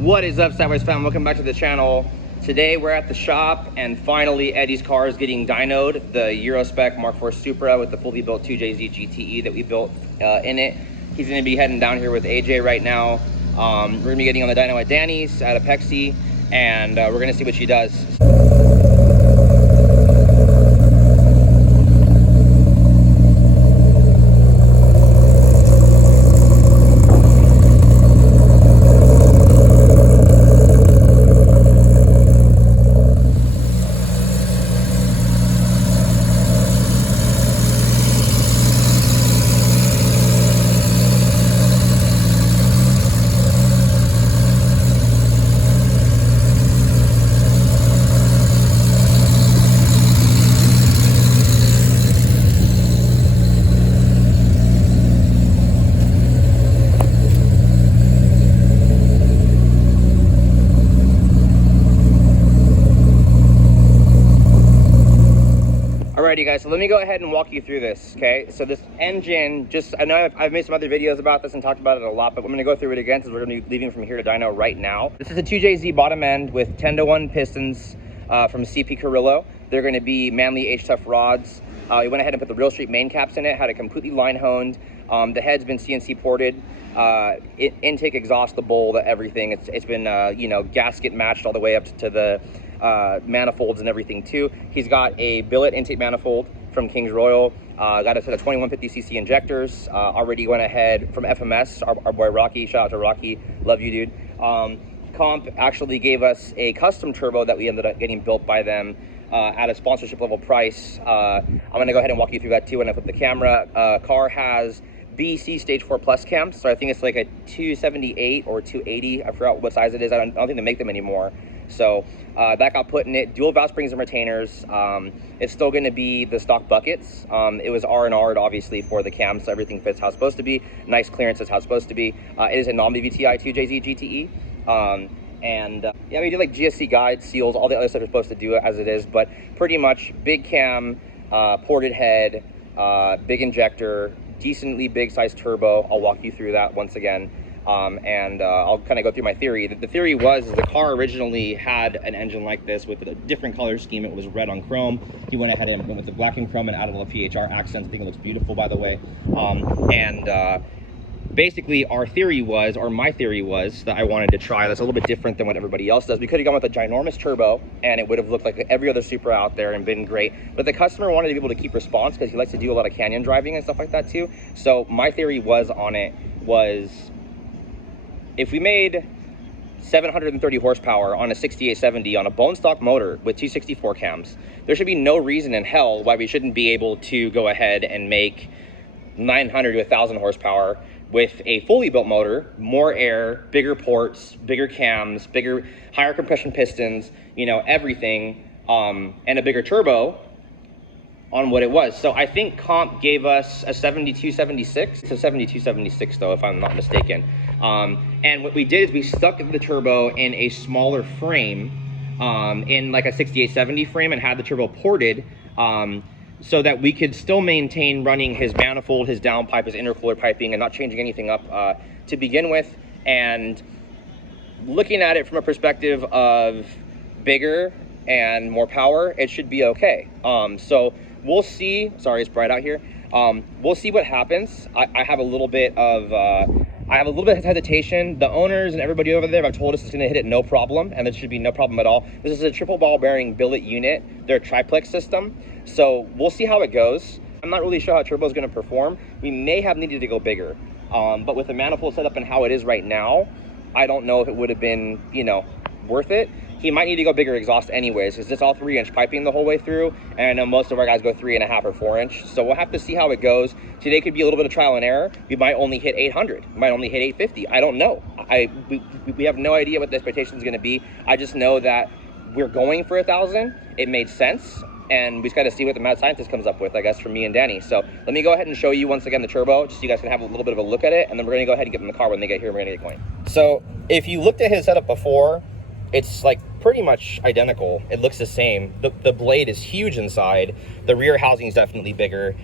What is up, Sideways fam? Welcome back to the channel. Today we're at the shop and finally Eddie's car is getting dynoed, the Eurospec Mk4 Supra with the fully built 2JZ GTE that we built in it. He's going to be heading down here with AJ right now. We're going to be getting on the dyno at Danny's at Apexi, and we're going to see what she does. Alrighty guys, so let me go ahead and walk you through this, okay? So this engine, I know I've made some other videos about this and talked about it a lot, but I'm gonna go through it again because we're gonna be leaving from here to dyno right now. This is a 2JZ bottom end with 10-to-1 pistons from CP Carrillo. They're gonna be Manly H-Tough rods. We went ahead and put the Real Street main caps in it, had it completely line honed. The head's been CNC ported. Intake, exhaust, the bowl, everything. It's been, you know, gasket matched all the way up to the manifolds and everything too. He's got a billet intake manifold from King's Royal, got a set of 2150cc injectors, already went ahead from FMS, our boy Rocky, shout out to Rocky, love you dude. Comp actually gave us a custom turbo that we ended up getting built by them at a sponsorship level price. I'm gonna go ahead and walk you through that too when I flip the camera. Car has BC Stage 4 Plus cams, so I think it's like a 278 or 280, I forgot what size it is. I don't think they make them anymore. So that got put in it, dual valve springs and retainers. It's still going to be the stock buckets. It was R&R'd obviously for the cams, so everything fits how it's supposed to be. Nice clearance is how it's supposed to be. It is a non-BVTI 2JZ GTE. Yeah, we did like GSC guides, seals, all the other stuff you're supposed to do as it is, but pretty much big cam, ported head, big injector, decently big size turbo. I'll walk you through that once again. I'll kind of go through my theory. The theory was the car originally had an engine like this with a different color scheme. It was red on chrome. He went ahead and went with the black and chrome and added a little PHR accents. I think it looks beautiful, by the way. Basically our theory was, or my theory was, that I wanted to try that's a little bit different than what everybody else does. We could have gone with a ginormous turbo and it would have looked like every other Supra out there and been great, but the customer wanted to be able to keep response because he likes to do a lot of canyon driving and stuff like that too. So my theory was on it was, if we made 730 horsepower on a 6870 on a bone stock motor with 264 cams, there should be no reason in hell why we shouldn't be able to go ahead and make 900 to 1000 horsepower with a fully built motor, more air, bigger ports, bigger cams, higher compression pistons, you know, everything, and a bigger turbo on what it was. So I think Comp gave us a 7276. It's a 7276 though, if I'm not mistaken. And what we did is we stuck the turbo in a smaller frame, in like a 6870 frame, and had the turbo ported, so that we could still maintain running his manifold, his downpipe, his intercooler piping, and not changing anything up to begin with. And looking at it from a perspective of bigger and more power, it should be okay. So we'll see. Sorry, it's bright out here. We'll see what happens. I have a little bit of hesitation. The owners and everybody over there have told us it's going to hit it no problem, and there should be no problem at all. This is a triple ball bearing billet unit. They're a triplex system, so we'll see how it goes. I'm not really sure how turbo is going to perform. We may have needed to go bigger, but with the manifold setup and how it is right now, I don't know if it would have been, you know, worth it. He might need to go bigger exhaust anyways, because it's all 3-inch piping the whole way through, and I know most of our guys go 3.5 or 4-inch, so we'll have to see how it goes. Today could be a little bit of trial and error. We might only hit 800, we might only hit 850. I don't know. We have no idea what the expectation is going to be. I just know that we're going for 1000. It made sense, and we just got to see what the mad scientist comes up with, I guess, from me and Danny. So let me go ahead and show you once again the turbo, just so you guys can have a little bit of a look at it, and then we're going to go ahead and get in the car when they get here. We're going to get going. So if you looked at his setup before, it's like pretty much identical. It looks the same. The blade is huge inside. The rear housing is definitely bigger.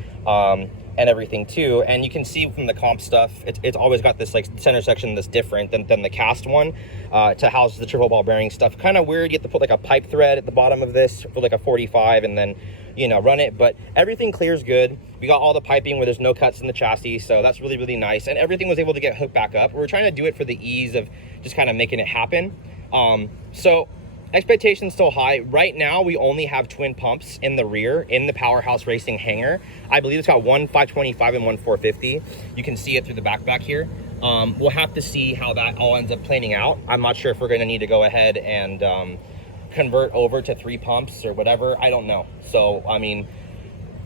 and everything too. And you can see from the comp stuff, it's always got this like center section that's different than the cast one to house the triple ball bearing stuff. Kind of weird. You have to put like a pipe thread at the bottom of this for like a 45 and then, you know, run it. But everything clears good. We got all the piping where there's no cuts in the chassis, so that's really, really nice. And everything was able to get hooked back up. We're trying to do it for the ease of just kind of making it happen. So expectations still high. Right now, we only have twin pumps in the rear in the Powerhouse Racing hangar. I believe it's got one 525 and one 450. You can see it through the back here. We'll have to see how that all ends up planning out. I'm not sure if we're going to need to go ahead and convert over to 3 pumps or whatever. I don't know. So, I mean,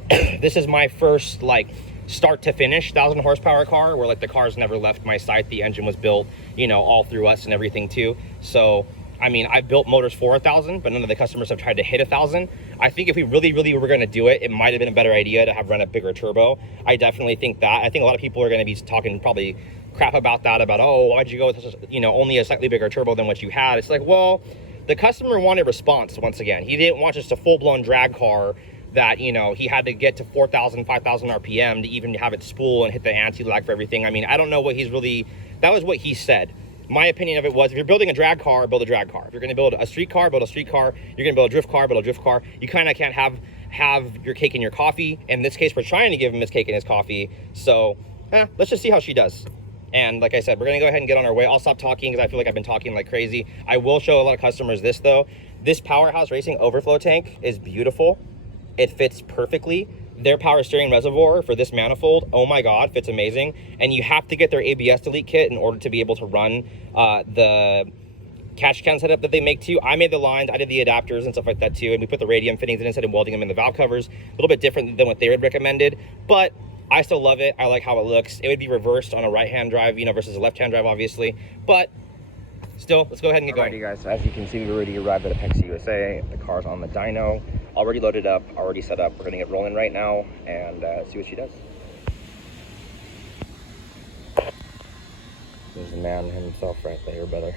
this is my first like start to finish 1000 horsepower car where like the car's never left my site. The engine was built, you know, all through us and everything too. So I mean, I built motors for 1,000, but none of the customers have tried to hit 1,000. I think if we really were going to do it, it might have been a better idea to have run a bigger turbo. I definitely think that. I think a lot of people are going to be talking probably crap about that, about, oh, why'd you go with, you know, only a slightly bigger turbo than what you had? It's like, well, the customer wanted response once again. He didn't want just a full-blown drag car that, you know, he had to get to 4,000, 5,000 RPM to even have it spool and hit the anti-lag for everything. I mean, I don't know what he's really, that was what he said. My opinion of it was, if you're building a drag car, build a drag car. If you're going to build a street car, build a street car. You're going to build a drift car, build a drift car. You kind of can't have your cake and your coffee. In this case, we're trying to give him his cake and his coffee. So let's just see how she does. And like I said, we're going to go ahead and get on our way. I'll stop talking because I feel like I've been talking like crazy. I will show a lot of customers this though. This Powerhouse Racing overflow tank is beautiful. It fits perfectly. Their power steering reservoir for this manifold, oh my God, fits amazing. And you have to get their ABS delete kit in order to be able to run the catch can setup that they make too. I made the lines, I did the adapters and stuff like that too, and we put the radium fittings in instead of welding them in the valve covers. A little bit different than what they had recommended, but I still love it. I like how it looks. It would be reversed on a right-hand drive, you know, versus a left-hand drive, obviously. But still, let's go ahead and get going. Alrighty guys, so as you can see, we already arrived at Apex USA. The car's on the dyno, already loaded up, already set up. We're gonna get rolling right now and see what she does. There's the man himself right there, brother.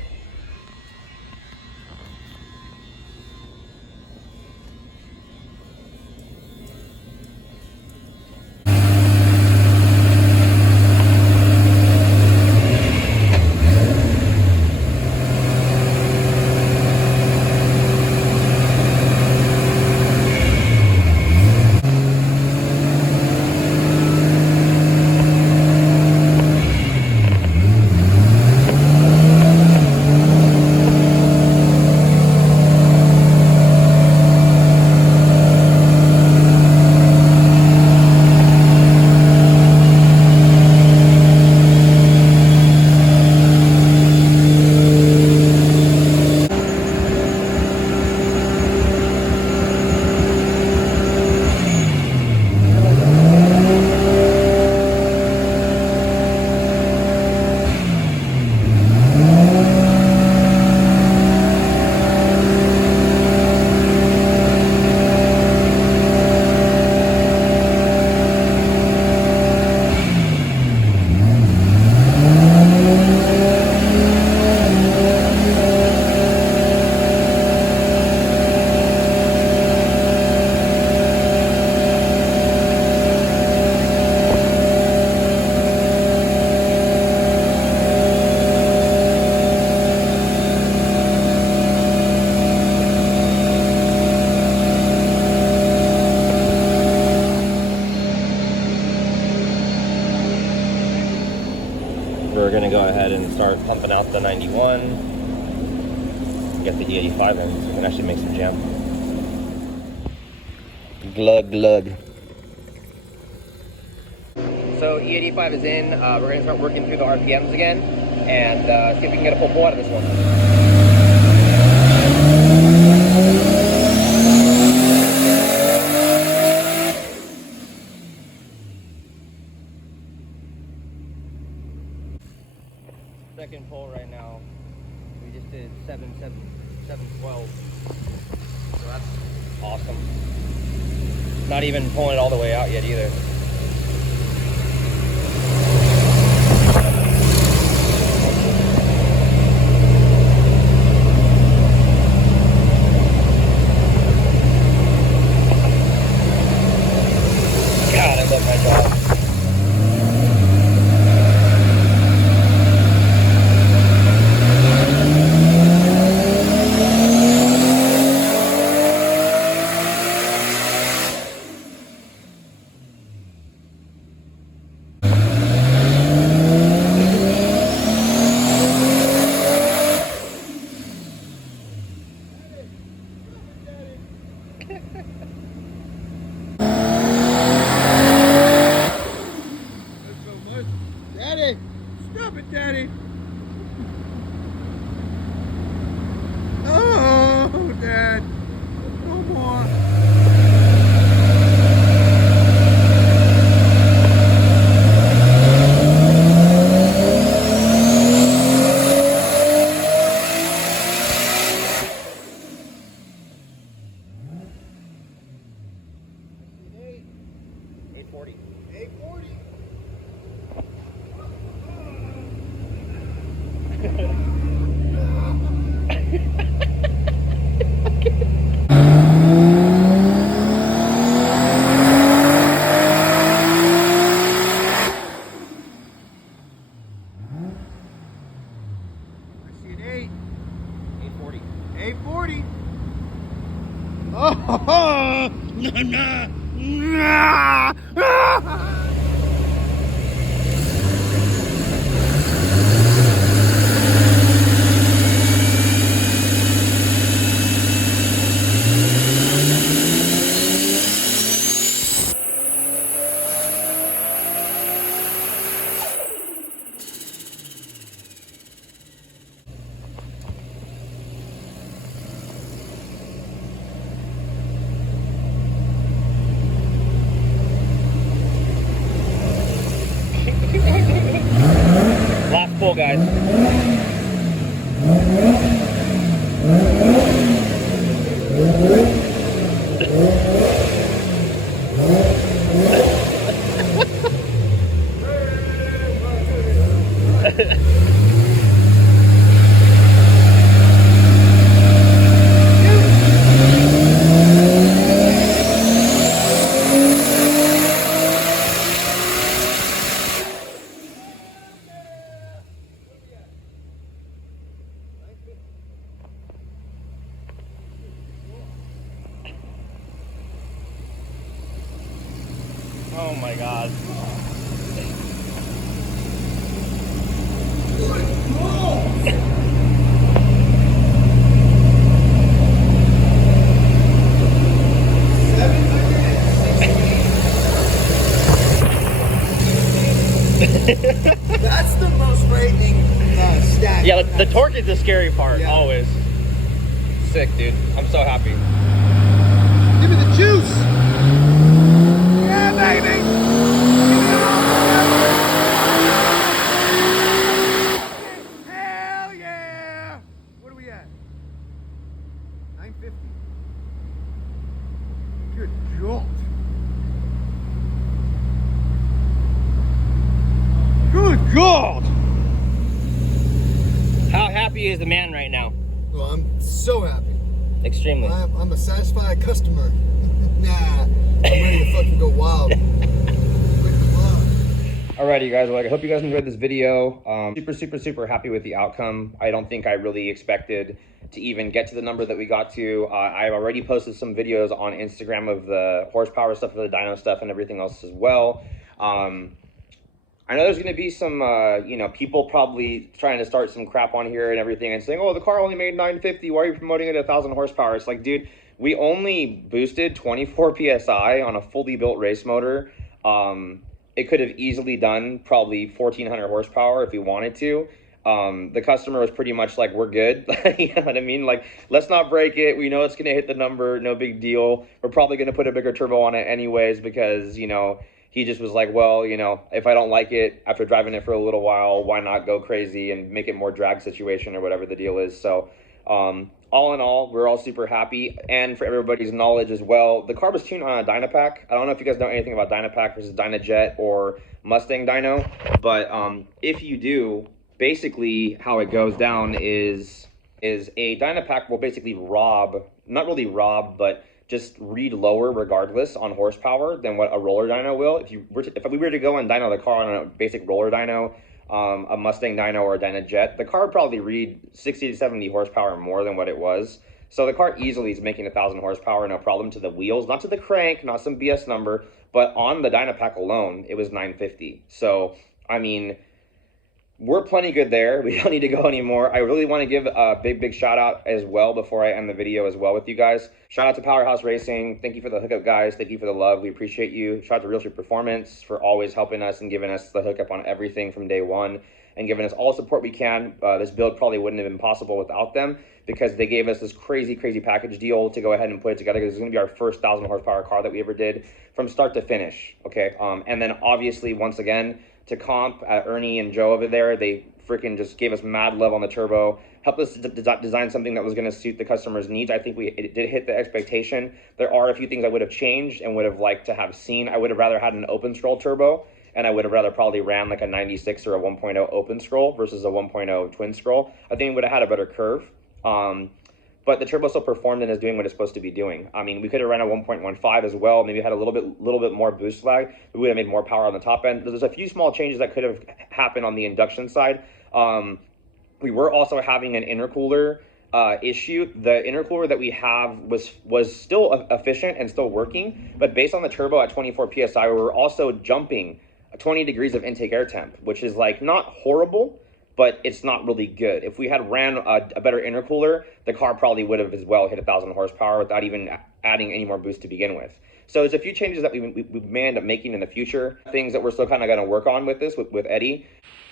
We're gonna go ahead and start pumping out the 91, get the E85 in so we can actually make some jam. Glug glug. So E85 is in, we're gonna start working through the RPMs again and see if we can get a full pull out of this one. Second pull right now. We just did 712. So that's awesome. Not even pulling it all the way out yet either. God, I love my job. 840. Oh, nah, nah, nah. Last pull, guys. Oh my God. That's the most frightening stat. Yeah, the torque is the scary part, Yeah. always. Sick, dude. I'm so happy. Give me the juice. Yeah, baby. Hell yeah. What are we at? 950. Good jolt. Good God! How happy is the man right now? Well, I'm so happy. Extremely. I'm a satisfied customer. Nah, I'm ready to fucking go wild. Alrighty, guys. Well, I hope you guys enjoyed this video. Super happy with the outcome. I don't think I really expected to even get to the number that we got to. I've already posted some videos on Instagram of the horsepower stuff, of the dyno stuff, and everything else as well. I know there's going to be some, you know, people probably trying to start some crap on here and everything and saying, oh, the car only made 950. Why are you promoting it at 1,000 horsepower? It's like, dude, we only boosted 24 PSI on a fully built race motor. It could have easily done probably 1,400 horsepower if we wanted to. The customer was pretty much like, we're good. You know what I mean? Like, let's not break it. We know it's going to hit the number. No big deal. We're probably going to put a bigger turbo on it anyways because, you know, he just was like, well, you know, if I don't like it after driving it for a little while, why not go crazy and make it more drag situation or whatever the deal is. So all in all, we're all super happy. And for everybody's knowledge as well, the car was tuned on a Dynapack. I don't know if you guys know anything about Dynapack versus Dynajet or Mustang Dyno, but if you do, basically how it goes down is a Dynapack will basically rob, not really rob, but just read lower regardless on horsepower than what a roller dyno will. If we were to go and dyno the car on a basic roller dyno, a Mustang dyno or a Dynajet, the car would probably read 60 to 70 horsepower more than what it was. So the car easily is making 1,000 horsepower, no problem, to the wheels, not to the crank, not some BS number, but on the Dynapack alone, it was 950. So, I mean, we're plenty good there. We don't need to go anymore. I really want to give a big shout out as well before I end the video as well with you guys. Shout out to Powerhouse Racing. Thank you for the hookup, guys. Thank you for the love. We appreciate you. Shout out to Real Street Performance for always helping us and giving us the hookup on everything from day one and giving us all support we can. This build probably wouldn't have been possible without them because they gave us this crazy package deal to go ahead and put it together because it's going to be our first 1,000 horsepower car that we ever did from start to finish. Okay. And then obviously, once again, to comp Ernie and Joe over there, they freaking just gave us mad love on the turbo, helped us design something that was going to suit the customer's needs. I think it did hit the expectation. There are a few things I would have changed and would have liked to have seen. I would have rather had an open scroll turbo, and I would have rather probably ran like a 96 or a 1.0 open scroll versus a 1.0 twin scroll. I think it would have had a better curve. But the turbo still performed and is doing what it's supposed to be doing. I mean, we could have run a 1.15 as well. Maybe had a little bit more boost lag. We would have made more power on the top end. There's a few small changes that could have happened on the induction side. We were also having an intercooler issue. The intercooler that we have was still efficient and still working, but based on the turbo at 24 psi, we were also jumping 20 degrees of intake air temp, which is like not horrible, but it's not really good. If we had ran a better intercooler, the car probably would have as well hit 1,000 horsepower without even adding any more boost to begin with. So there's a few changes that we may end up making in the future, things that we're still kind of going to work on with this, with Eddie.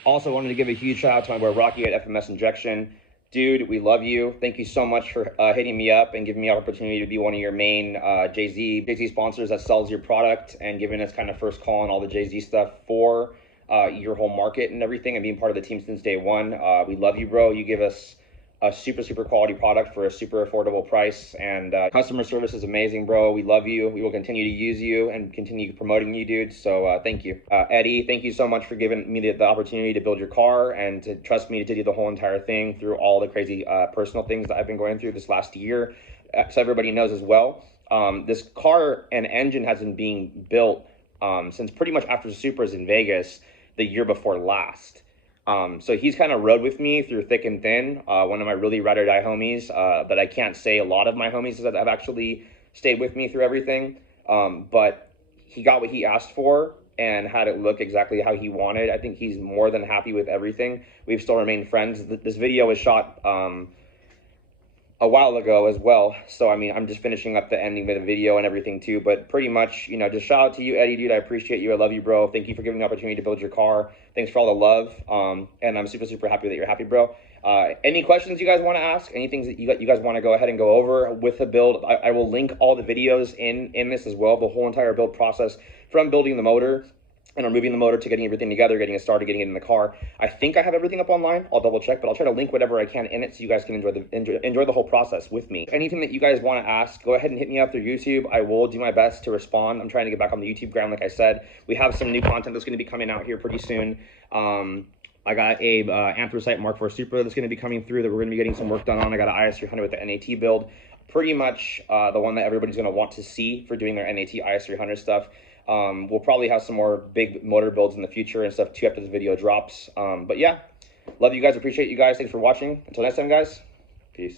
Also wanted to give a huge shout out to my boy Rocky at FMS Injection. Dude, we love you. Thank you so much for hitting me up and giving me the opportunity to be one of your main Jay-Z sponsors that sells your product and giving us kind of first call on all the Jay-Z stuff for your whole market and everything, and being part of the team since day one. We love you, bro. You give us a super quality product for a super affordable price, and customer service is amazing, bro. We love you. We will continue to use you and continue promoting you, dude. So thank you. Eddie, thank you so much for giving me the opportunity to build your car and to trust me to do the whole entire thing through all the crazy personal things that I've been going through this last year. So everybody knows as well, this car and engine has been being built since pretty much after the Supras in Vegas the year before last. So he's kind of rode with me through thick and thin. One of my really ride or die homies that I can't say a lot of my homies that have actually stayed with me through everything. But he got what he asked for and had it look exactly how he wanted. I think he's more than happy with everything. We've still remained friends. This video was shot a while ago as well. So, I mean, I'm just finishing up the ending of the video and everything too, but pretty much, you know, just shout out to you, Eddie, dude. I appreciate you. I love you, bro. Thank you for giving me the opportunity to build your car. Thanks for all the love. And I'm super happy that you're happy, bro. Any questions you guys want to ask? Any things that you guys want to go ahead and go over with the build? I will link all the videos in this as well, the whole entire build process from building the motor and removing the motor to getting everything together, getting it started, getting it in the car. I think I have everything up online. I'll double check, but I'll try to link whatever I can in it so you guys can enjoy the whole process with me. Anything that you guys want to ask, go ahead and hit me up through YouTube. I will do my best to respond. I'm trying to get back on the YouTube ground, like I said. We have some new content that's going to be coming out here pretty soon. I got a Anthracite Mk4 Supra that's going to be coming through that we're going to be getting some work done on. I got an IS300 with the NAT build. Pretty much the one that everybody's going to want to see for doing their NAT IS300 stuff. We'll probably have some more big motor builds in the future and stuff too after this video drops. But yeah, love you guys. Appreciate you guys. Thanks for watching. Until next time, guys. Peace.